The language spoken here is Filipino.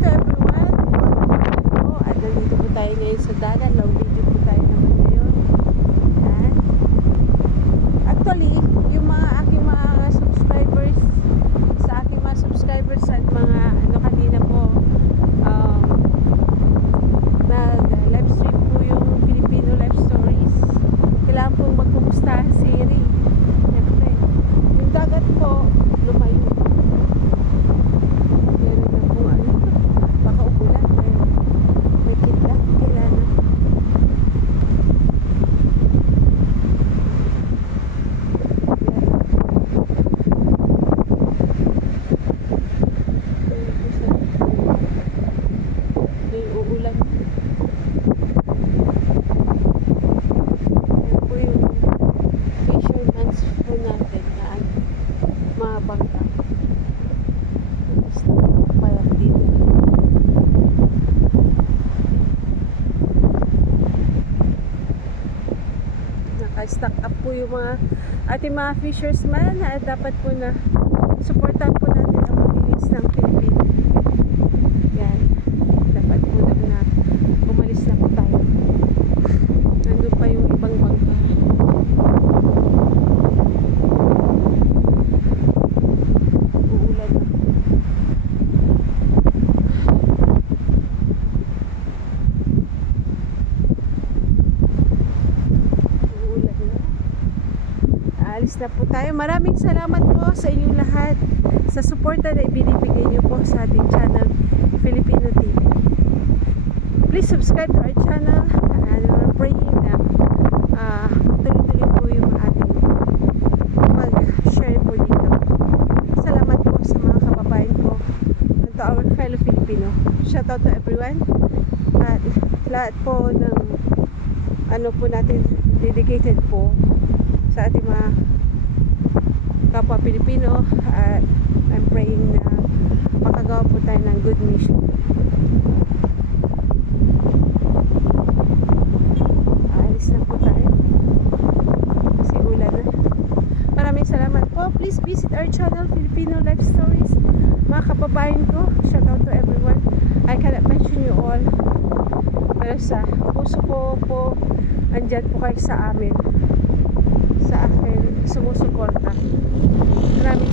to everyone. Oh, at nandito po tayo ngayon sa dagat. Long video po tayo naman ngayon. Yan. Actually, yung mga aking mga subscribers, sa aking mga subscribers at mga ano kanina po, nag-live stream po yung Filipino life stories. Kailangan pong magkumustahan si Ri. Siyempre, yung dagat po, lumayo. Meron na po ano, baka umulan. May kidlat, kailangan. May uulan. Yan po yung fisherman's po natin na ano, mga bangka. Parang dito. Naka-stack up po yung mga ating mga fishersman at dapat po na supportan po natin ang maglinis ng Pilipino. Yan. Dapat po na umalis na po tayo. Nandun pa yung ibang bangka. Uulan na. Uulan na. Alis na po tayo. Maraming salamat po sa inyong lahat sa suporta na ibinibigay niyo po sa ating channel Filipino TV. Please subscribe to our channel and we're praying na tuloy-tuloy po yung ating mag-share po dito. Salamat po sa mga kababayan ko and to our fellow Filipino. Shout out to everyone at lahat po ng ano po natin dedicated po sa ating mga kapwa Pilipino at I'm praying na makagawa po tayo ng good mission. Aalis na po tayo kasi ulan na. Maraming salamat po. Please visit our channel Filipino Life Stories. Mga kababayan ko, shout out to everyone. I cannot mention you all, pero sa puso ko po andyan po kayo sa amin, sa akin sumusuporta. Maraming